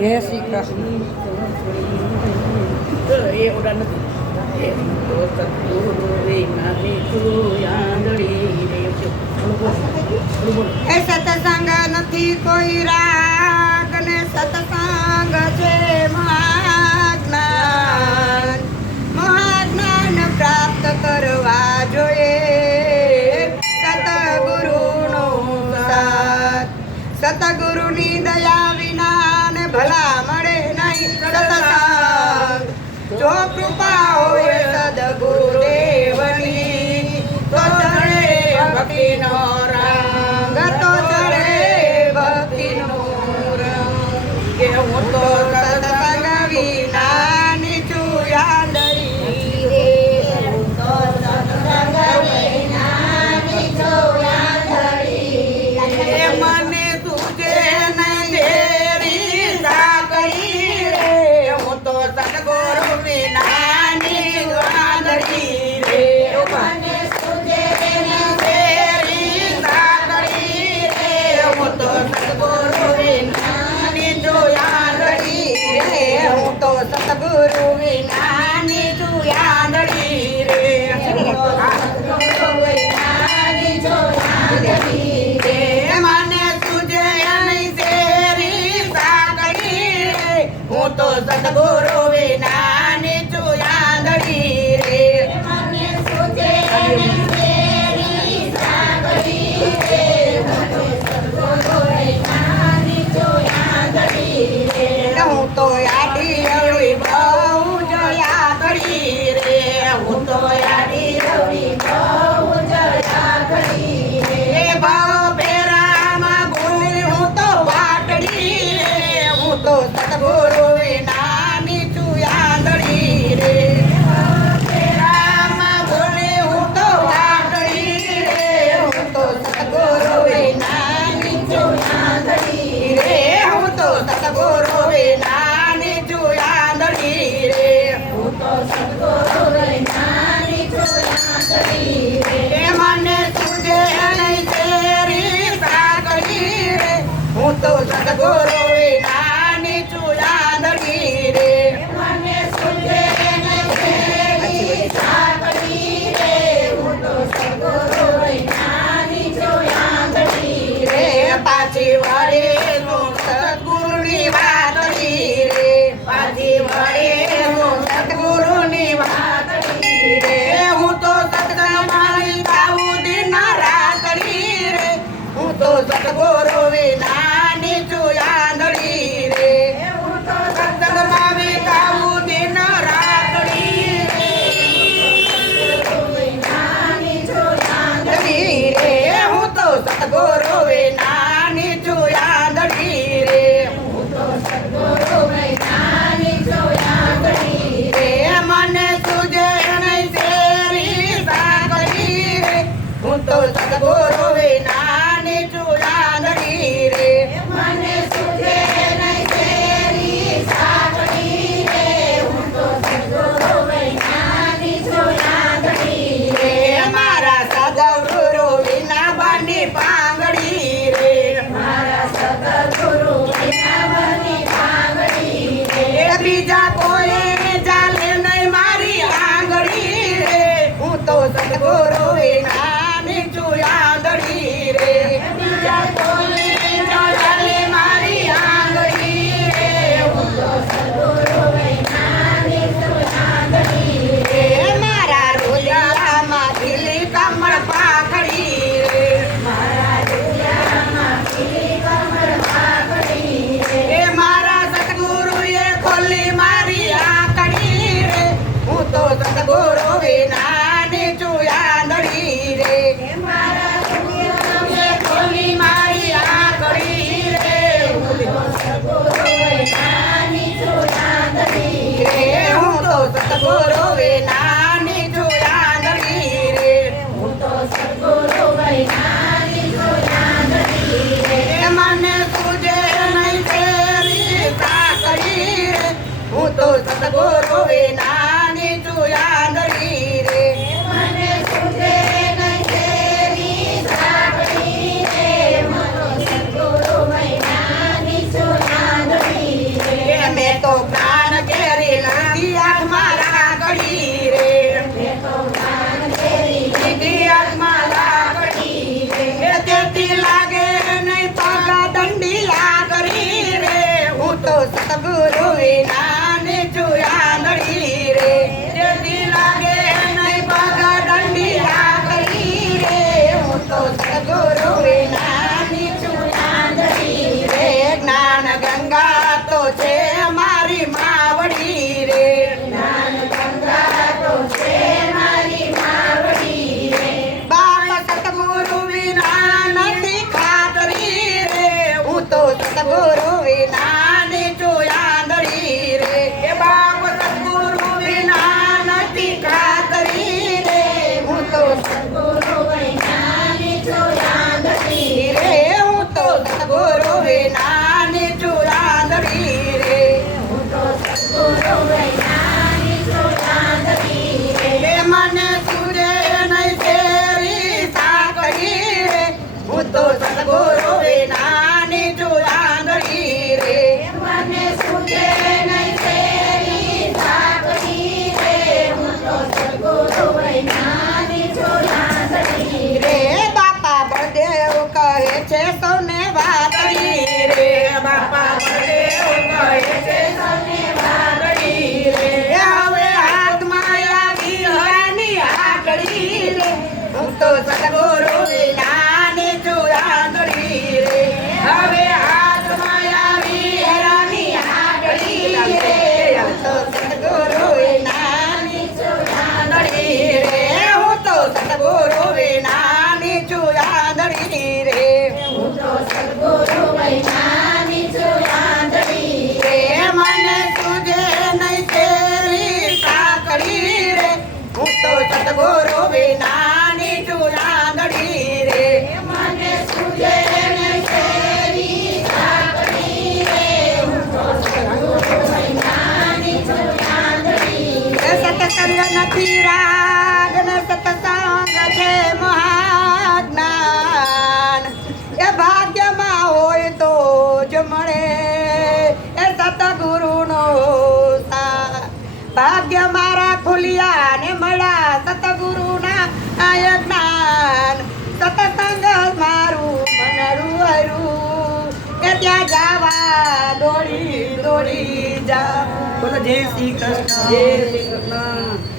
જય શ્રી કૃષ્ણ. એ ઓડા નથી કોઈ રાગ ને ભલા મળે નહીં સદસંગ જો કૃપા હોય સદગુરુદેવની તો ચડે ભક્તિનો રંગ તો ચડે ભક્તિનો હું તો તો સદગુરુ વિનાની તું આંધળી રે. રામ ભોલે હું તો આંધળી રે. હું તો સદગુરુ વિનાની તું આંધળી રે. હું તો સદગુરુ વિનાની તું આંધળી રે. હું તો સદગુરુ વિનાની Shivare તો સદગુરુ વિનાની ચુરાંગડી રે. રે. હું રે. બાપા બળદેવ કહે કહે છે સૌને વાદળી રે. હવે હાથમાં આવી હરાની આગળી રે. હું તો છોડી જા. બોલો જય શ્રી કૃષ્ણ. જય શ્રી કૃષ્ણ.